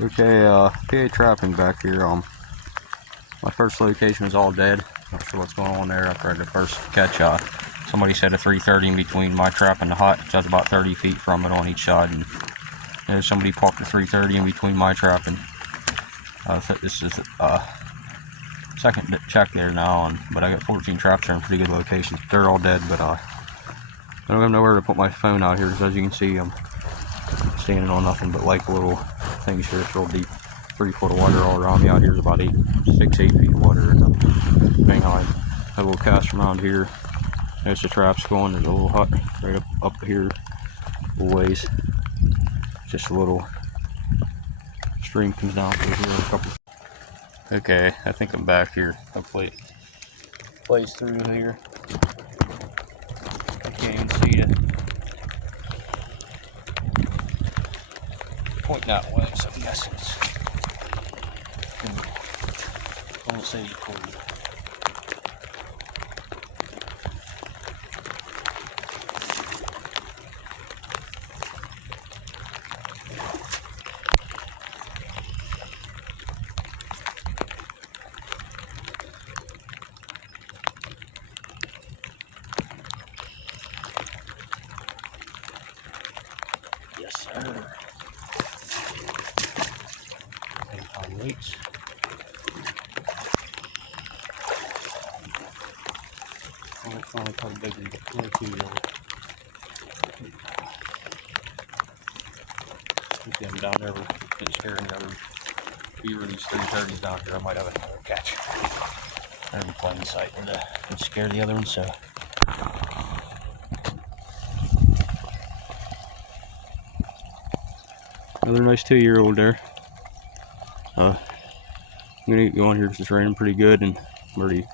Okay, PA trapping back here. My first location is all dead. Not sure what's going on there. I tried to first catch. Somebody said a 330 in between my trap and the hut. So I was about 30 feet from it on each side, and there's somebody parked a 330 in between my trap and this is second check there now. But I got 14 traps there in pretty good locations. They're all dead, but I don't have nowhere to put my phone out here, because as you can see, I'm standing on nothing but like little things here. It's real deep. 3 foot of water all around me. Out here is about 8 feet of water. And depending on a little cast around here, there's the traps going. There's a little hut right up here, a little ways. Just a little stream comes down through here. A couple. Okay, I think I'm back here. Hopefully it plays through here. I can't even see it. Point that way, so I'm guessing it's gonna say recorded. Yes, sir. Weights. Oh, it's only kind of big and way too young. I'm down there with scaring the other beaver. These 330s down here. I might have another catch. They're in plain sight and scare the other one. So. Another nice 2-year-old there. I'm gonna get going here because it's raining pretty good, and I'm already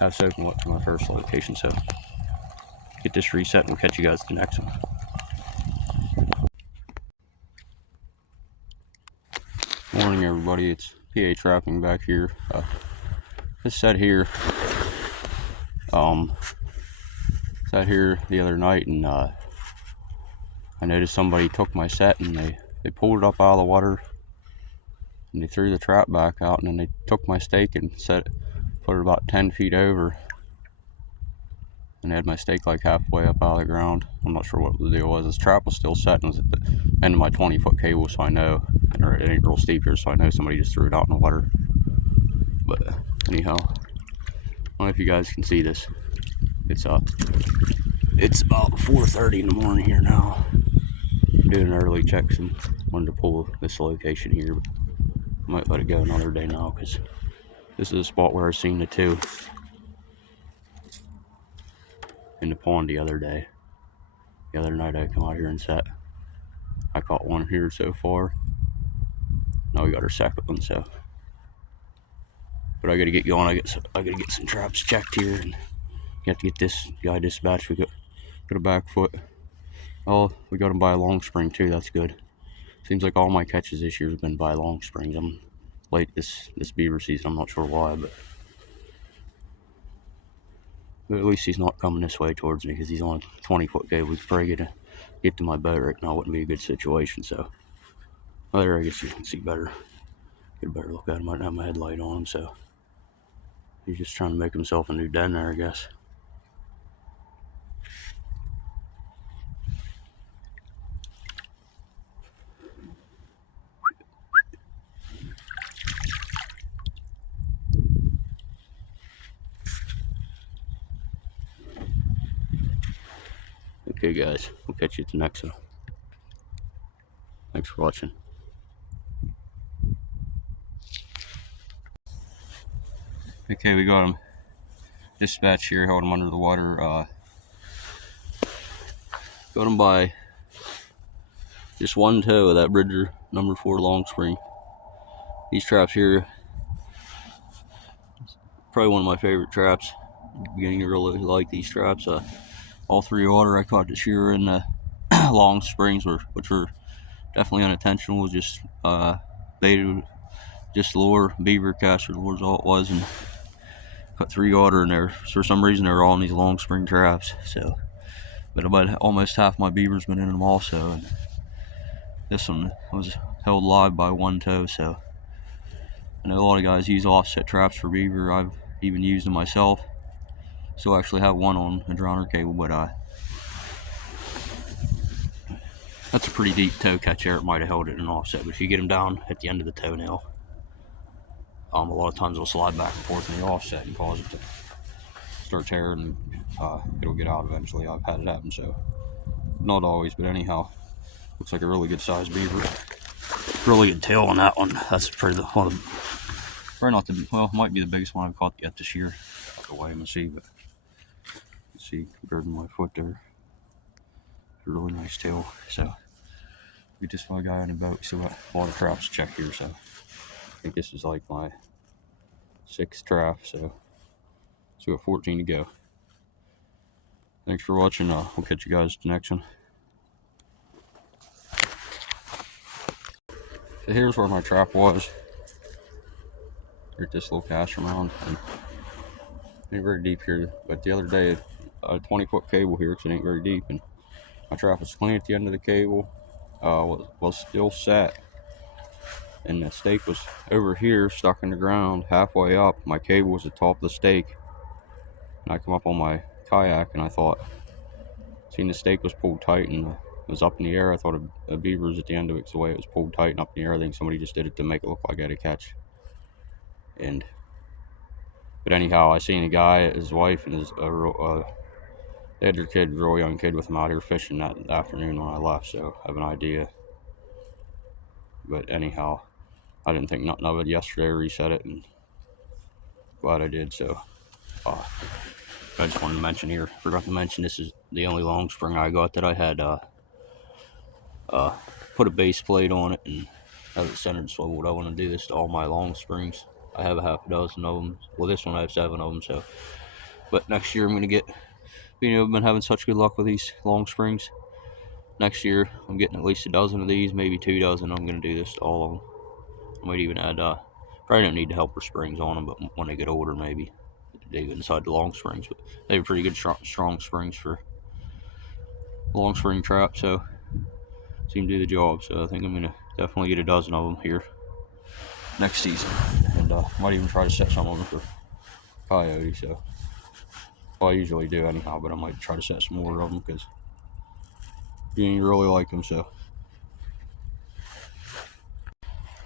half soaking wet for my first location. So get this reset and we'll catch you guys at the next one. Morning, everybody. It's PA trapping back here. This set here, sat here the other night, and I noticed somebody took my set and they pulled it up out of the water. And they threw the trap back out, and then they took my stake and put it about 10 feet over. And they had my stake like halfway up out of the ground. I'm not sure what the deal was. This trap was still set, and it was at the end of my 20-foot cable, so I know. It ain't real steep here, so I know somebody just threw it out in the water. But anyhow, I don't know if you guys can see this. It's about 4:30 in the morning here now. I'm doing early checks and wanted to pull this location here. But I might let it go another day now, because this is a spot where I seen the 2 in the pond the other day. The other night I come out here and set. I caught one here so far. Now we got our second one, so. But I gotta get going. I gotta get some traps checked here, and you have to get this guy dispatched. We got a back foot. Oh, we got him by a long spring too. That's good. Seems like all my catches this year have been by long springs. I'm late this beaver season. I'm not sure why, but at least he's not coming this way towards me, because he's on a 20-foot cable. We could probably get to my boat right now. Wouldn't be a good situation. So, well, there, I guess you can see better. Get a better look at him. I don't have my headlight on him, so he's just trying to make himself a new den there, I guess. Okay, guys, we'll catch you at the next one. Thanks for watching. Okay, we got him dispatched here, held him under the water. Got him by just one toe of that Bridger number 4 long spring. These traps here, probably one of my favorite traps. Beginning to really like these traps. All 3 water I caught this year in the long springs, which were definitely unintentional. Just baited, just lure, beaver caster lures, all it was, and caught 3 water in there. For some reason, they were all in these long spring traps. So, but about almost half my beaver's been in them also. And This one was held live by one toe, so I know a lot of guys use offset traps for beaver. I've even used them myself. Still actually have one on a drowner cable, but that's a pretty deep toe catch there. It might have held it in offset, but if you get them down at the end of the toenail, a lot of times it'll slide back and forth in the offset and cause it to start tearing, and it'll get out eventually. I've had it happen, so not always, but anyhow, looks like a really good sized beaver. Really good tail on that one. That's probably probably not the, well, might be the biggest one I've caught yet this year. I'll go away and see, but let's see, compared to my foot there, a really nice tail. So we just saw a guy on a boat, so got a lot of traps to check here. So I think this is like my 6th trap, so we got 14 to go. Thanks for watching. We'll catch you guys at the next one. So here's where my trap was. Here at this little caster mound. And ain't very deep here, but the other day, a 20-foot cable here, because it ain't very deep, and my trap was clean at the end of the cable. Was still set, and the stake was over here, stuck in the ground, halfway up. My cable was at the top of the stake, and I come up on my kayak, and I thought, seen the stake was pulled tight and it was up in the air. I thought a beaver was at the end of it, because the way it was pulled tight and up in the air. I think somebody just did it to make it look like I had a catch. But anyhow, I seen a guy, his wife, and they had their kid, a real young kid, with them out here fishing that afternoon when I left, so I have an idea. But anyhow, I didn't think nothing of it yesterday. I reset it, and glad I did. So I just wanted to mention here, forgot to mention, this is the only long spring I got that I had put a base plate on it and have it centered swiveled. I want to do this to all my long springs. I have a half a dozen of them. Well, this one I have 7 of them. So, but next year I'm going to get, I've been having such good luck with these long springs. Next year I'm getting at least a dozen of these, maybe 2 dozen. I'm going to do this to all of them. I might even add, probably don't need the helper springs on them, but when they get older, maybe they inside the long springs. But they have pretty good strong springs for long spring trap, so seem to do the job. So I think I'm going to definitely get a dozen of them here next season, and might even try to set some of them for coyote. So, well, I usually do anyhow, but I might try to set some more of them because you really like them. So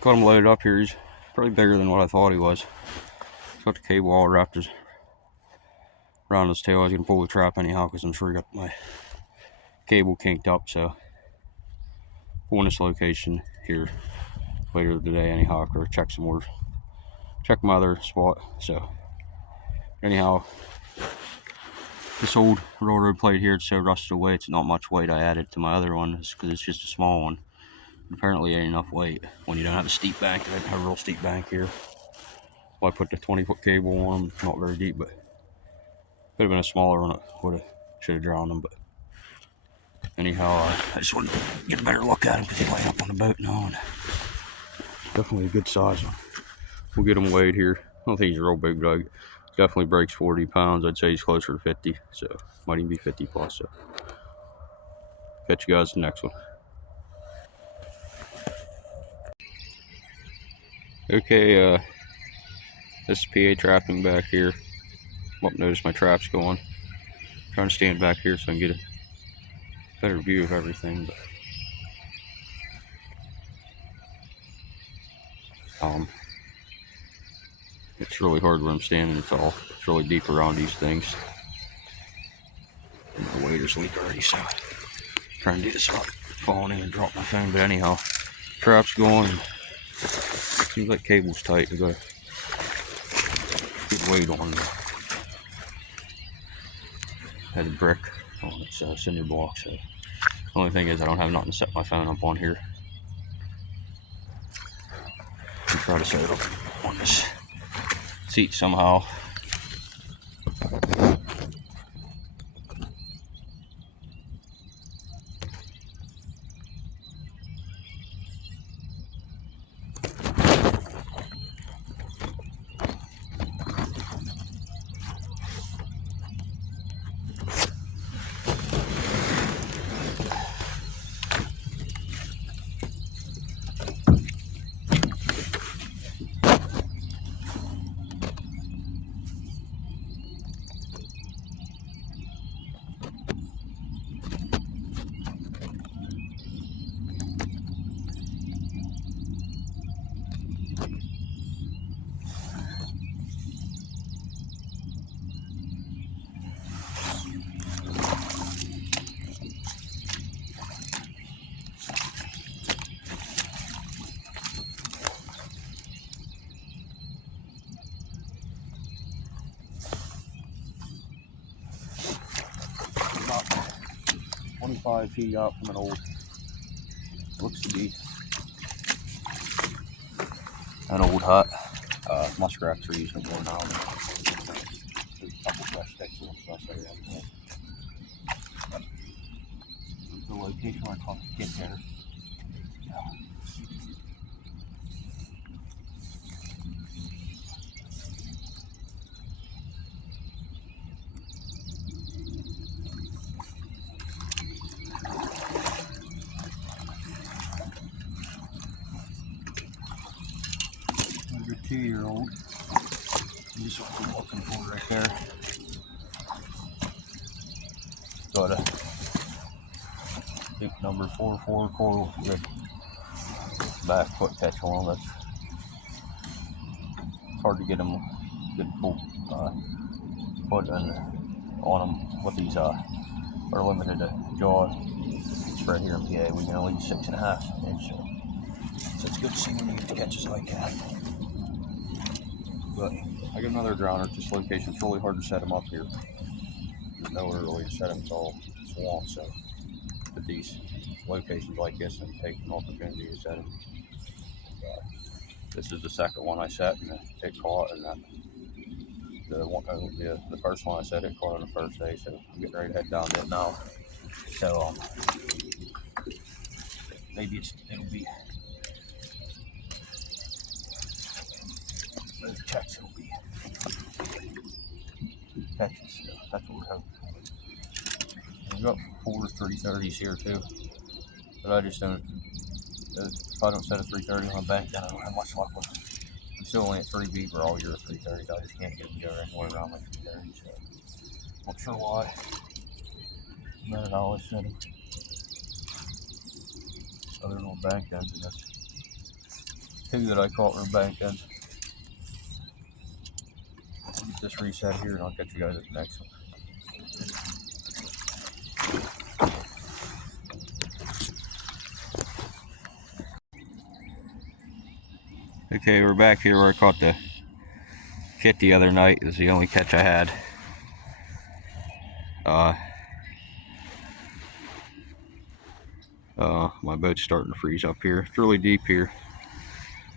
got him loaded up here. He's probably bigger than what I thought he was. Got the cable all wrapped around his tail. I was gonna pull the trap anyhow because I'm sure he got my cable kinked up. So going this location here later today anyhow, after I check some more, check my other spot. So anyhow, this old railroad plate here, it's so rusted away, it's not much weight. I added to my other one because it's just a small one. Apparently it ain't enough weight when you don't have a steep bank. I didn't have a real steep bank here. Well, I put the 20-foot cable on them, not very deep, but could have been a smaller one. Should have drowned them. But anyhow, I just wanted to get a better look at him because he's laying up on the boat now, and definitely a good size one. We'll get him weighed here. I don't think he's real big, but definitely breaks 40 pounds. I'd say he's closer to 50, so might even be 50 plus. So catch you guys in the next one. Okay, this is PA trapping back here. Won't notice my traps going. Trying to stand back here so I can get a better view of everything. But it's really hard where I'm standing. It's really deep around these things. And my waders leak already, so I'm trying to do this without falling in and drop my phone. But anyhow, trap's going. Seems like cable's tight. I gotta get weight on. Had a brick on its cinder block. So the only thing is I don't have nothing to set my phone up on here. I'll try to set it up on this seat somehow. 5 feet out from an old, looks to be an old hut. Muskrats are using it more now. There's a couple fresh sticks in it, so I'll say that. The location where I caught the kid there. There's a 2-year-old. This is what we're looking for right there. Got a big number 44 coil with back foot catch on him. It's hard to get him good full foot on them with these are limited to jaw spread here in PA. We can only use 6.5 inch, so it's good to see when you get catches like that. But I got another drowner at this location. It's really hard to set them up here. There's nowhere really to set them. It's all swamp, so at these locations like this, and take an opportunity to set them. This is the second one I set, and it caught, and the first one I set, it caught on the first day, so I'm getting ready to head down it now. So maybe it'll be those checks, it'll be catches. So that's what we're hoping. We've got 4 330s here too, but I just don't. If I don't set a 330 on a bank, then I don't have much luck with them. I'm still only at 3 beaver all year with 330. I just can't get them to go anywhere around my 330. So not sure why. But I always set them. Other than on bank ends, and that's 2 that I caught were bank ends. I'll get this reset here, and I'll catch you guys at the next one. Okay, we're back here where I caught the kit the other night. It was the only catch I had. My boat's starting to freeze up here. It's really deep here.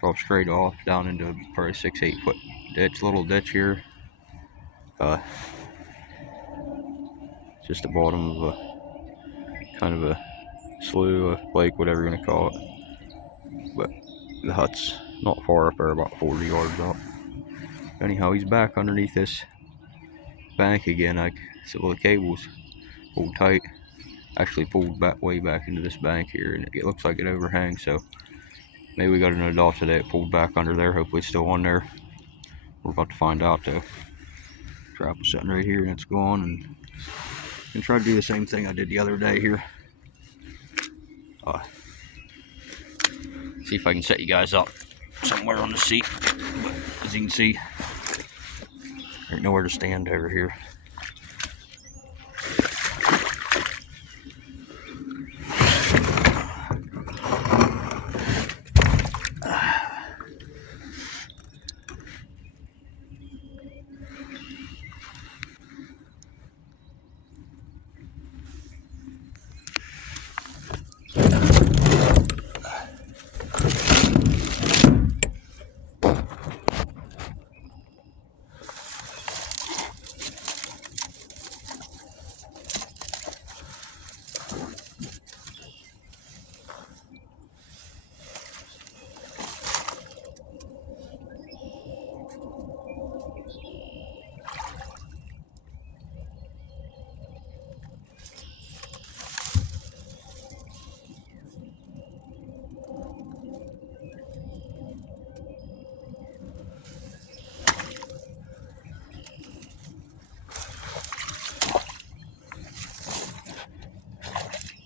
Drop straight off down into probably 6-8 foot ditch, little ditch here. Just the bottom of a kind of a slough, a lake, whatever you're gonna call it. But the hut's not far up there, about 40 yards up. Anyhow, he's back underneath this bank again. So the cable's pulled tight. Actually pulled back way back into this bank here, and it looks like it overhangs. So maybe we got an adult today. It pulled back under there. Hopefully it's still on there. We're about to find out though. Trap was sitting right here and it's gone, and I'm gonna try to do the same thing I did the other day here. See if I can set you guys up somewhere on the seat. But as you can see, there's nowhere to stand over here.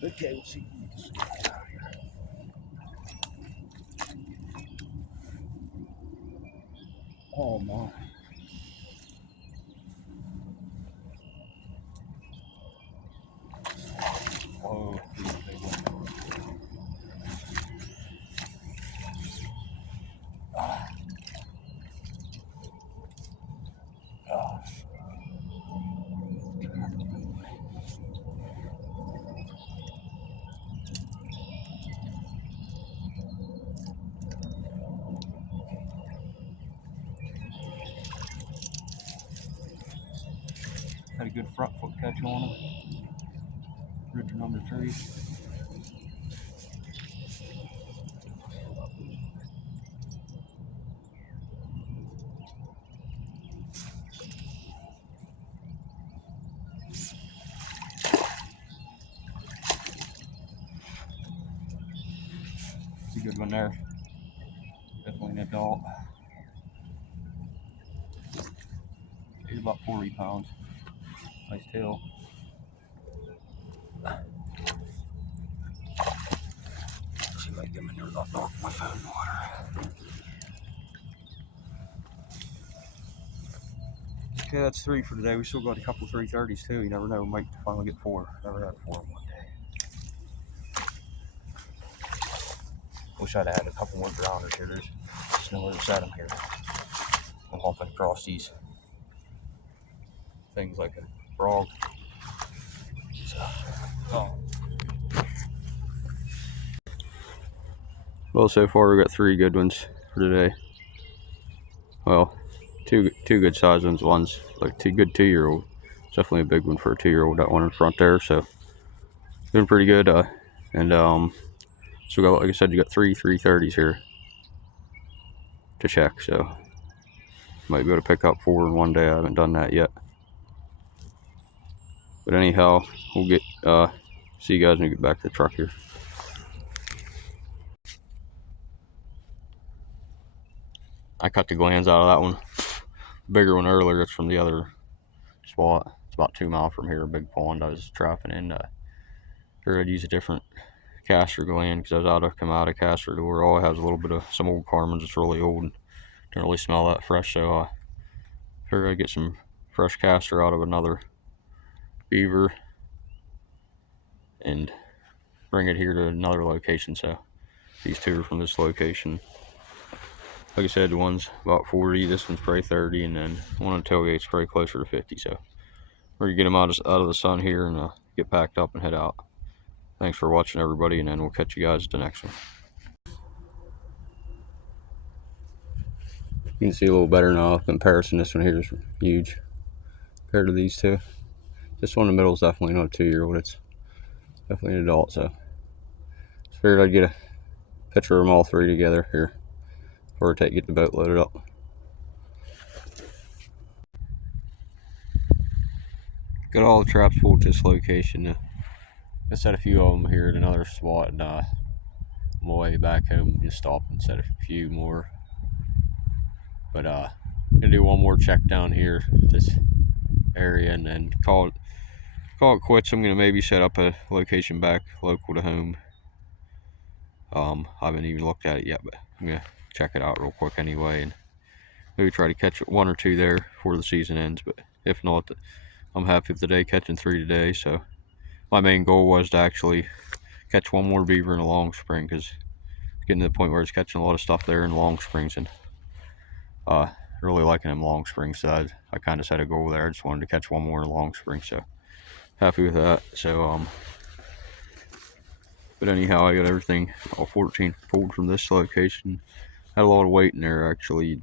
Okay, let's see. Oh my. Oh, Had a good front foot catch on him. Ridge number 3. It's a good one there. Definitely an adult. He's about 40 pounds. Nice tail. See if I can get him in there without knocking my phone in the water. Okay, that's 3 for today. We still got a couple 330s too. You never know. We might finally get 4. Never had 4 in one day. Wish I'd have had a couple more drowners here. There's just nowhere to set them here. I'm hopping across these things like a frog. So, well, so far we got 3 good ones for today. Well, two good sized ones. One's like 2 good 2-year-old. Definitely a big one for a 2-year-old. That one in front there. So doing pretty good. So like I said, you got 3 330s here to check. So might be able to pick up 4 in one day. I haven't done that yet. But anyhow, we'll get see you guys when we get back to the truck here. I cut the glands out of that one. Bigger one earlier. It's from the other spot. It's about 2 miles from here. A big pond I was trapping in. Figured I'd use a different caster gland because I was out of come out of caster door. All it has a little bit of some old Carmen's. It's really old and don't really smell that fresh. So I figured I'd get some fresh caster out of another beaver and bring it here to another location. So these 2 are from this location. Like I said, the one's about 40, this one's probably 30, and then one on the tailgate's probably closer to 50. So we're gonna get them out of the sun here and get packed up and head out. Thanks for watching, everybody, and then we'll catch you guys at the next one. You can see a little better now. Comparison, this one here is huge compared to these 2. This one in the middle is definitely not a 2-year-old. It's definitely an adult. So just figured I'd get a picture of them all 3 together here before I get the boat loaded up. Got all the traps pulled to this location. I set a few of them here at another spot, and on my way back home, just stopped and set a few more. But I'm gonna do one more check down here at this area, and then call it quits. I'm gonna maybe set up a location back local to home. I haven't even looked at it yet, but I'm gonna check it out real quick anyway, and maybe try to catch 1 or 2 there before the season ends. But if not, I'm happy with the day catching 3 today. So my main goal was to actually catch 1 more beaver in a long spring, because getting to the point where it's catching a lot of stuff there in long springs, and really liking them long springs. So I kind of set a goal there. I just wanted to catch 1 more in a long spring. So happy with that. So but anyhow, I got everything, all 14 pulled from this location. Had a lot of weight in there actually.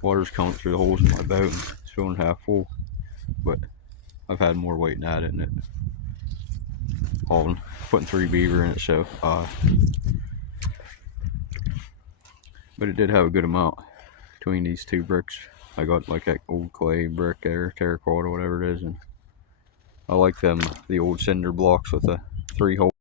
Water's coming through the holes in my boat and it's filling half full, but I've had more weight than that in it. Hauling, putting 3 beaver in it. So but it did have a good amount between these 2 bricks. I got like that old clay brick there, terracotta, whatever it is, and I like them, the old cinder blocks with the 3 holes.